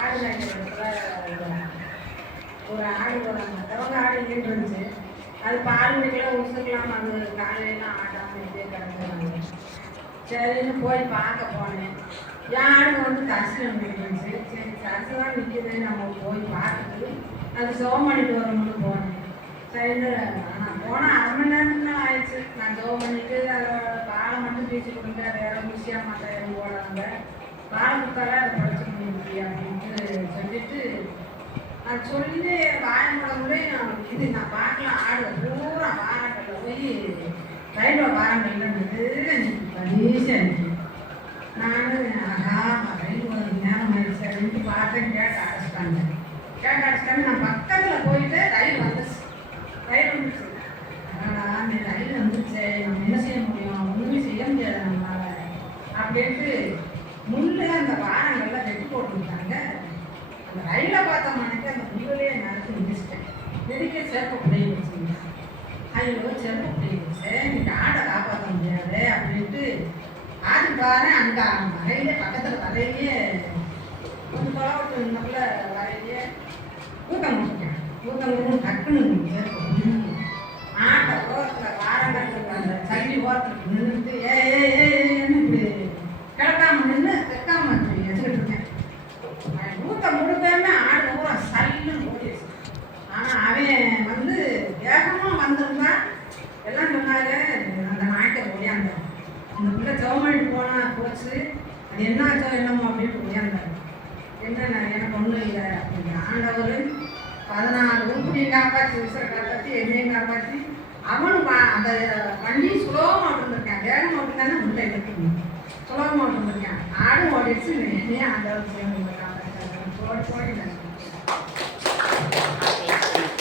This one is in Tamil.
ஆடு காய்ச்சல் ஒரு ஆடு போகிறாங்க தவங்க ஆடு இருந்துச்சு. அது பால் குடிக்கலாம் உசுக்கலாம், அது காலையிலாம் ஆட்டாமல் இதே கிடக்குறாங்க. சரின்னு போய் பார்க்க போனேன். என் ஆடு வந்து தரிசனம் இருந்துச்சு. சரி தரிசனம் நிற்கிதுன்னு நம்ம போய் பார்த்துட்டு அது சோம் பண்ணிட்டு வரணும்னு போனேன். சரின்னு நான் போனால் அரை மணி நேரம் தான் ஆயிடுச்சு. நான் சோம் பண்ணிட்டு அதை பாலை மட்டும் பீச்சு கொடுங்க, வேற விஷயம் மாட்டேன் எதுவும் போடாங்க. பாலை கொடுத்தாலே அதை படிச்சு முடியும் அப்படின்ட்டு சொல்லிட்டு நான் சொல்லி வாயமுடங்குலையும் இது நான் பார்க்கலாம். ஆடு பூரா வாரங்கள்ல போய் ரயில்வே வாரங்கள்ல கடைசியாக இருந்துச்சு. நான் ரயில் ஒரு நேரம் ஆயிடுச்சு அப்படின்ட்டு பார்த்தேன். கேட்டு அடைச்சிட்டாங்க. நான் பக்கத்தில் போயிட்டு ரயில் வந்துச்சு. ஆனால் நீ ரயில் வந்துருச்சு, நம்ம என்ன செய்ய முடியும், ஒன்றுமே செய்ய முடியாது நம்மளால் அப்படின்ட்டு முள்ளே அந்த வாரங்கள்லாம் வெட்டி போட்டுருக்காங்க. அந்த ரயிலை பார்த்தோம்னாக்க அந்த முள்ளிலேயே நடத்தி முடிச்சிட்டேன். பெரிய செருப்பு பிடிங்கி வச்சுங்க. ஐயோ செருப்பு பிடிங்கிச்சு, இன்னைக்கு ஆடை காப்பாற்ற முடியாது அப்படின்ட்டு ஆடு பாரு. அங்கே வரையிலே பக்கத்தில் வரையிலேயே கொஞ்சம் தொலைவட்டு இன்னக்குள்ள வரையிலேயே ஊக்கம் கொடுத்தேன். ஊக்கம் டக்குன்னு செருப்பு ஆட்டை ஓரத்தில் வாரங்களுக்கு அந்த சல்லி ஓரத்துக்கு நின்றுட்டு ஏன்னு இப்படி கிடக்காம நின்று தைக்காம வச்சுக்கிட்டு இருக்கேன். ஊத்த முழுக்கமே ஆடு ஊரா சல்லுன்னு ஓடிடுச்சு. ஆனால் அவன் வந்து வேகமாக வந்திருந்தா எல்லாம் சொன்னாரு. அந்த நாட்டை ஓடியாந்தார். அந்த பிள்ளை கவர்மெண்ட் போனால் போச்சு, அது என்னாச்சோ என்னமோ அப்படின்னு ஓடியாந்தார். என்ன எனக்கு ஒன்றும் இல்லை அப்படின்னு ஆண்டவர் 14 உருப்படியும் காப்பாற்றி, விசரை காப்பாற்றி, என்னையும் காப்பாற்றி, அவனும் அந்த வண்டி சுலோகமாக இருந்திருக்கான். வேகமாக இருந்தானே உள்ள எடுக்கணும். சுலோகமாக இருந்திருக்கான். ஆடும் ஓடிடுச்சு. என்னையும் ஆண்டவர் சேர்ந்து காப்பாற்றி ஓடி